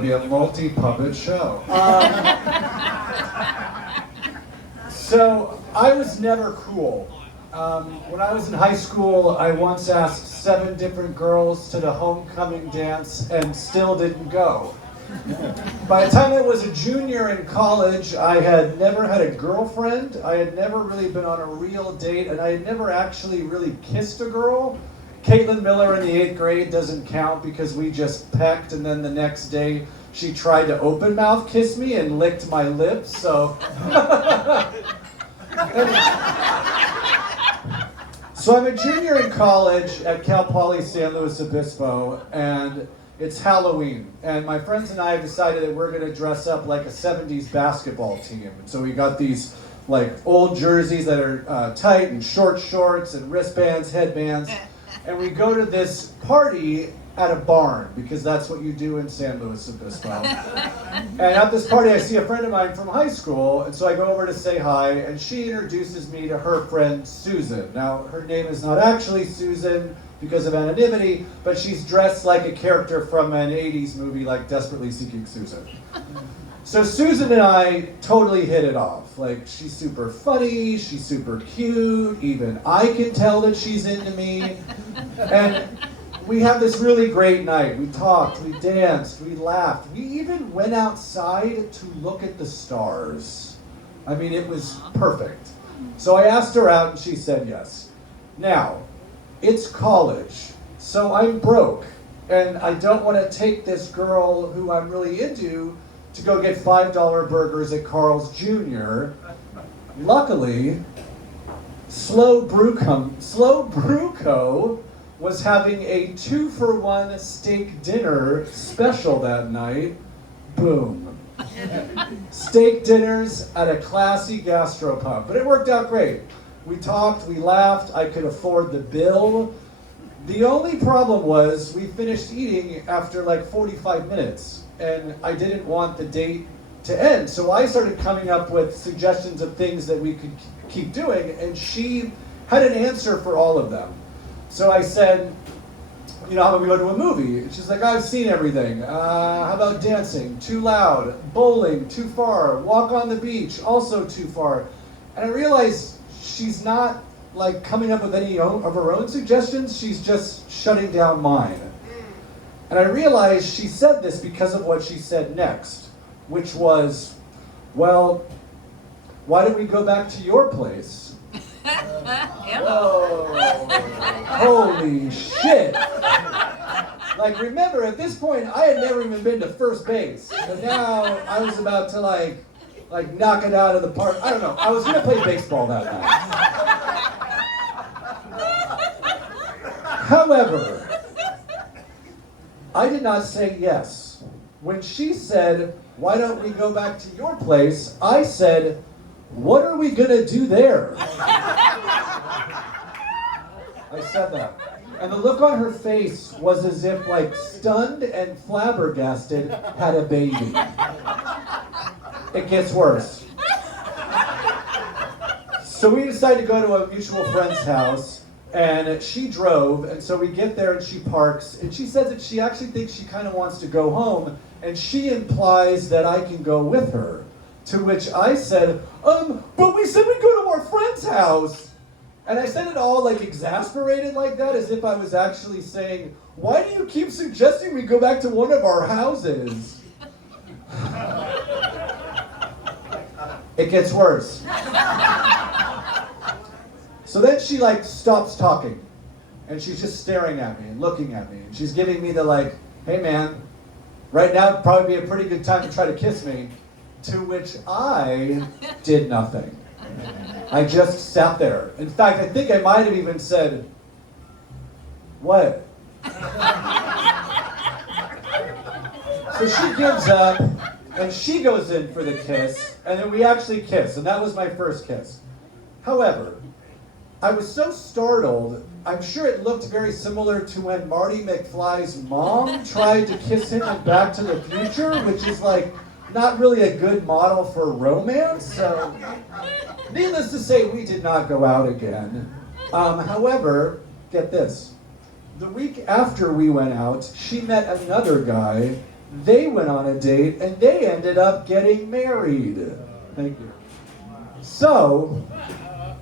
Be a multi-puppet show. So I was never cool. When I was in high school, I once asked 7 different girls to the homecoming dance and still didn't go. By the time I was a junior in college, I had never had a girlfriend, I had never really been on a real date, and I had never actually really kissed a girl. Caitlin Miller in the 8th grade doesn't count because we just pecked, and then the next day she tried to open mouth kiss me and licked my lips, so... So I'm a junior in college at Cal Poly San Luis Obispo, and it's Halloween, and my friends and I have decided that we're gonna dress up like a 70s basketball team. And so we got these like old jerseys that are tight and short shorts and wristbands, headbands, and we go to this party at a barn, because that's what you do in San Luis Obispo. And at this party I see a friend of mine from high school, and so I go over to say hi, and she introduces me to her friend Susan. Now, her name is not actually Susan because of anonymity, but she's dressed like a character from an 80s movie like Desperately Seeking Susan. So Susan and I totally hit it off. Like, she's super funny, she's super cute, even I can tell that she's into me. And we had this really great night. We talked, we danced, we laughed. We even went outside to look at the stars. I mean, it was perfect. So I asked her out and she said yes. Now, it's college, so I'm broke. And I don't want to take this girl who I'm really into to go get $5 burgers at Carl's Jr. Luckily, Slow Bruco was having a 2-for-1 steak dinner special that night. Boom. Steak dinners at a classy gastropub. But it worked out great. We talked, we laughed, I could afford the bill. The only problem was we finished eating after like 45 minutes, and I didn't want the date to end. So I started coming up with suggestions of things that we could keep doing, and she had an answer for all of them. So I said, you know, how about we go to a movie? And she's like, I've seen everything. How about dancing? Too loud. Bowling? Too far. Walk on the beach? Also too far. And I realized she's not like coming up with any of her own suggestions. She's just shutting down mine. And I realized she said this because of what she said next, which was, well, why don't we go back to your place? Whoa. Holy shit. Like, remember, at this point, I had never even been to first base. And now I was about to like knock it out of the park. I don't know. I was gonna play baseball that night. However, I did not say yes. When she said, why don't we go back to your place? I said, what are we gonna do there? I said that. And the look on her face was as if like stunned and flabbergasted had a baby. It gets worse. So we decided to go to a mutual friend's house, and she drove, and so we get there and she parks, and she says that she actually thinks she kind of wants to go home, and she implies that I can go with her. To which I said, but we said we'd go to our friend's house. And I said it all like exasperated like that, as if I was actually saying, why do you keep suggesting we go back to one of our houses? It gets worse. So then she like stops talking, and she's just staring at me and looking at me, and she's giving me the like, hey man, right now would probably be a pretty good time to try to kiss me. To which I did nothing. I just sat there. In fact, I think I might have even said, what? So she gives up, and she goes in for the kiss, and then we actually kiss, and that was my first kiss. However, I was so startled, I'm sure it looked very similar to when Marty McFly's mom tried to kiss him in Back to the Future, which is like, not really a good model for romance, so needless to say, we did not go out again. However, get this. The week after we went out, she met another guy, They went on a date, and they ended up getting married. Thank you. So,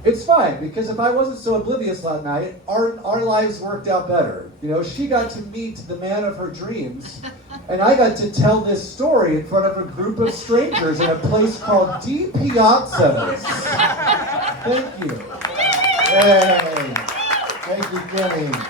it's fine, because if I wasn't so oblivious that night, our lives worked out better. You know, she got to meet the man of her dreams, and I got to tell this story in front of a group of strangers in a place called D Piazzas. Thank you. Yay. Thank you, Jenny.